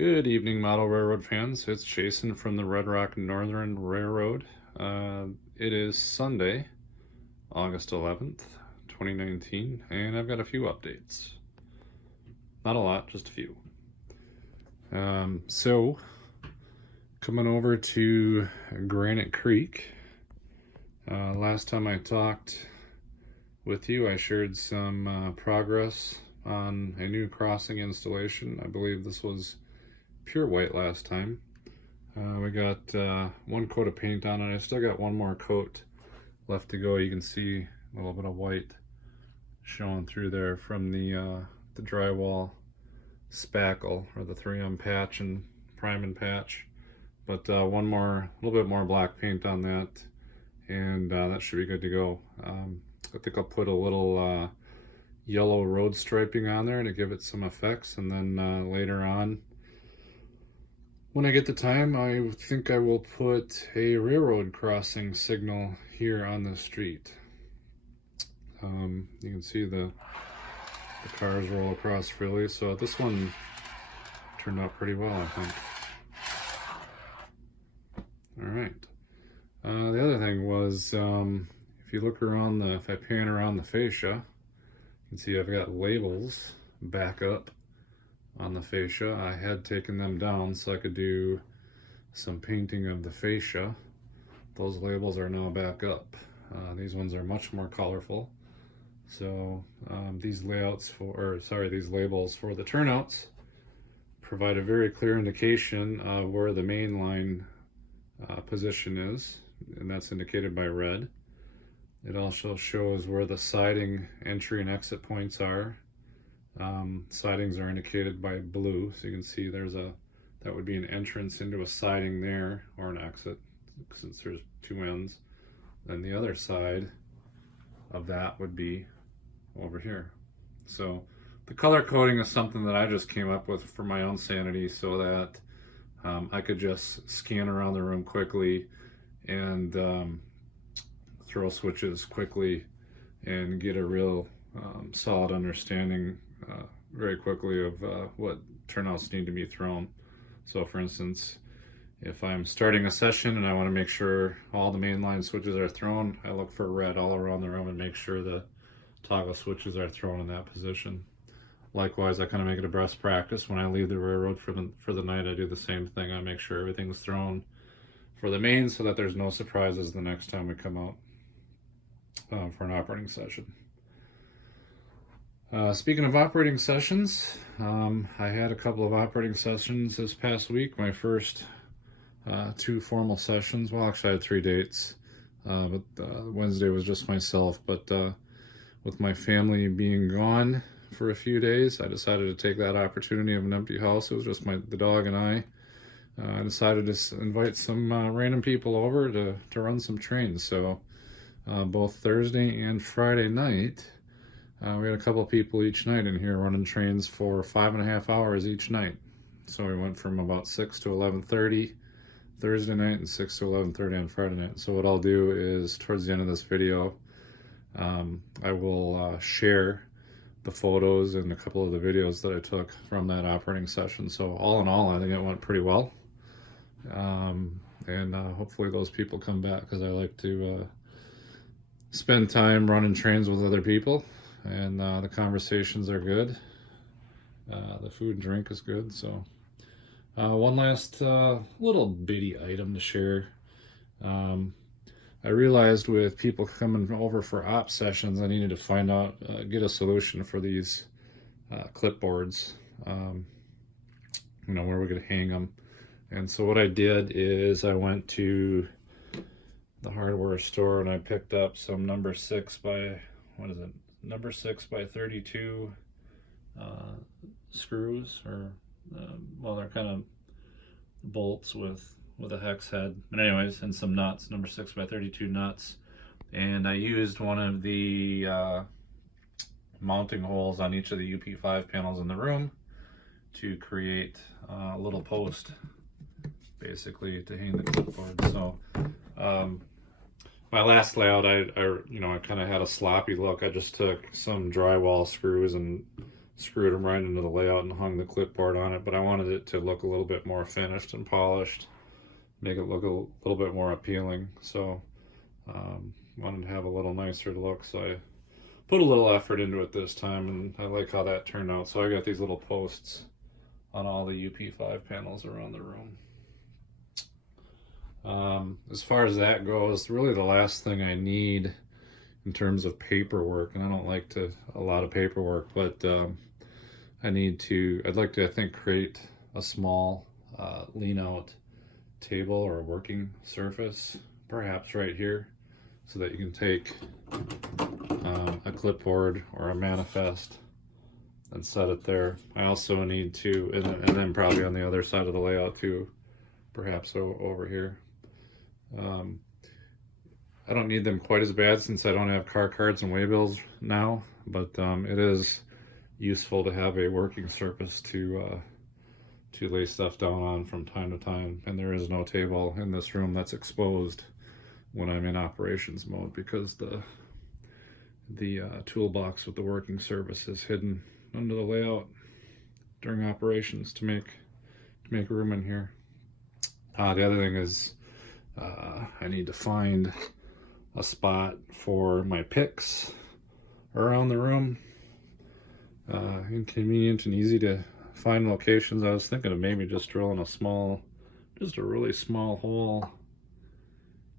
Good evening, model railroad fans. It's Jason from the Red Rock Northern Railroad. It is Sunday, August 11th, 2019, and I've got a few updates. Not a lot, just a few. Coming over to Granite Creek. Last time I talked with you, I shared some progress on a new crossing installation. I believe this was pure white last time. We got one coat of paint on it. I still got one more coat left to go. You can see a little bit of white showing through there from the drywall spackle, or the 3M patch and prime and patch. But one more, a little bit more black paint on that, and that should be good to go. I think I'll put a little yellow road striping on there to give it some effects, and then later on, when I get the time, I think I will put a railroad crossing signal here on the street. You can see the cars roll across freely, so this one turned out pretty well, I think. All right. The other thing was, if you look around if I pan around the fascia, you can see I've got labels back up on the fascia. I had taken them down so I could do some painting of the fascia. Those labels are now back up. These ones are much more colorful. So these labels for the turnouts provide a very clear indication of where the main line position is, and that's indicated by red. It also shows where the siding entry and exit points are. Sidings are indicated by blue, so you can see that would be an entrance into a siding there, or an exit, since there's two ends. Then the other side of that would be over here. So the color coding is something that I just came up with for my own sanity, so that I could just scan around the room quickly and throw switches quickly and get a real solid understanding very quickly of what turnouts need to be thrown. So for instance, if I'm starting a session and I want to make sure all the mainline switches are thrown, I look for red all around the room and make sure the toggle switches are thrown in that position. Likewise, I kind of make it a best practice when I leave the railroad for the night. I do the same thing. I make sure everything's thrown for the main so that there's no surprises the next time we come out for an operating session. Speaking of operating sessions, I had a couple of operating sessions this past week. My first two formal sessions. Well, actually I had 3 dates, but Wednesday was just myself. But with my family being gone for a few days, I decided to take that opportunity of an empty house. It was just the dog and I. I decided to invite some random people over to run some trains. So both Thursday and Friday night, we had a couple of people each night in here running trains for 5.5 hours each night. So we went from about 6 to 11:30 Thursday night and 6 to 11:30 on Friday night. So what I'll do is, towards the end of this video, I will share the photos and a couple of the videos that I took from that operating session. So all in all, I think it went pretty well. And hopefully those people come back, because I like to spend time running trains with other people. And the conversations are good. The food and drink is good. So one last little bitty item to share. I realized with people coming over for op sessions, I needed to find out, get a solution for these clipboards, where we could hang them. And so what I did is I went to the hardware store and I picked up some number 6 by 32 screws, or well, they're kind of bolts with a hex head, but anyways, and some nuts, number 6 by 32 nuts. And I used one of the mounting holes on each of the UP5 panels in the room to create a little post, basically, to hang the clipboard. So my last layout, I kind of had a sloppy look. I just took some drywall screws and screwed them right into the layout and hung the clipboard on it, but I wanted it to look a little bit more finished and polished, make it look a little bit more appealing. So wanted to have a little nicer look, so I put a little effort into it this time, and I like how that turned out. So I got these little posts on all the UP5 panels around the room. As far as that goes, really the last thing I need in terms of paperwork, and I don't like a lot of paperwork, but I'd like to, I think, create a small lean out table or working surface, perhaps right here, so that you can take a clipboard or a manifest and set it there. I also need to, and then probably on the other side of the layout too, perhaps over here. I don't need them quite as bad since I don't have car cards and waybills now, but it is useful to have a working surface to lay stuff down on from time to time. And there is no table in this room that's exposed when I'm in operations mode, because the toolbox with the working surface is hidden under the layout during operations to make room in here. The other thing is I need to find a spot for my picks around the room. Inconvenient and easy to find locations. I was thinking of maybe just drilling just a really small hole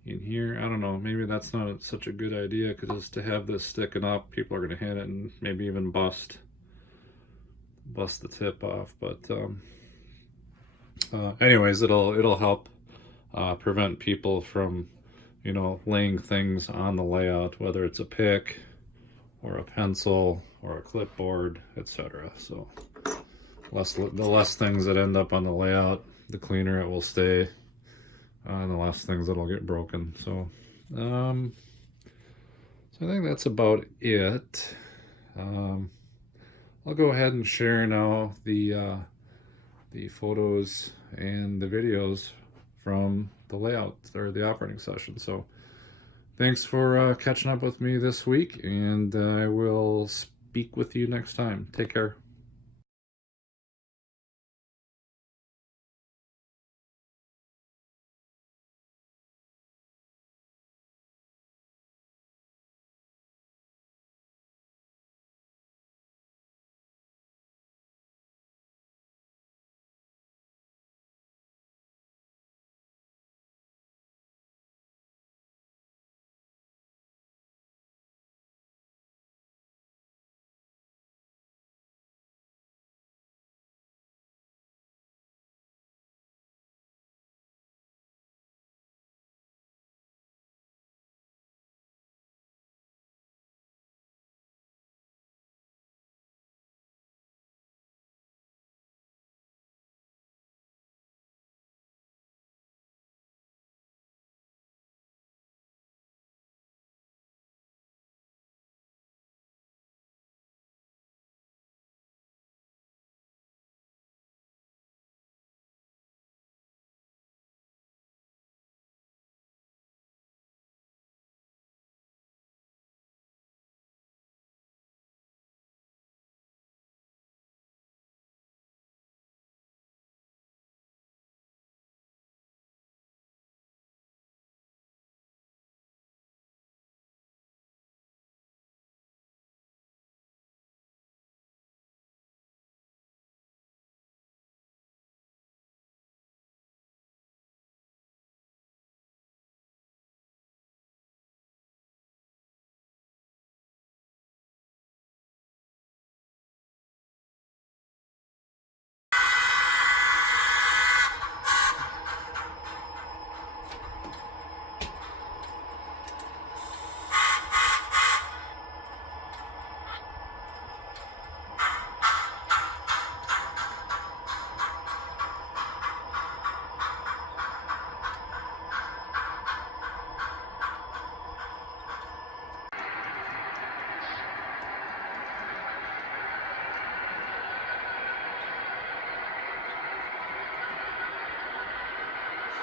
in here. I don't know, maybe that's not such a good idea, because just to have this sticking up, people are going to hit it and maybe even bust the tip off. But anyways, it'll help prevent people from, laying things on the layout, whether it's a pick or a pencil or a clipboard, etc. So the less things that end up on the layout, the cleaner it will stay, and the less things that'll get broken. So I think that's about it. I'll go ahead and share now the photos and the videos from the layout or the operating session. So thanks for catching up with me this week, and I will speak with you next time. Take care.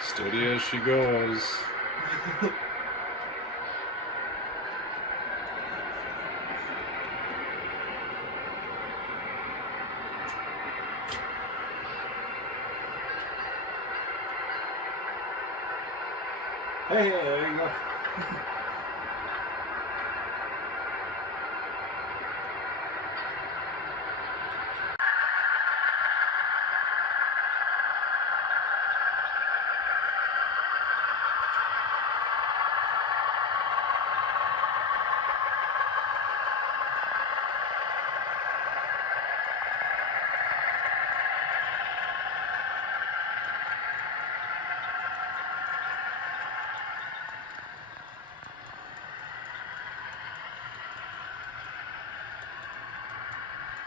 Steady as she goes. Hey, there you go.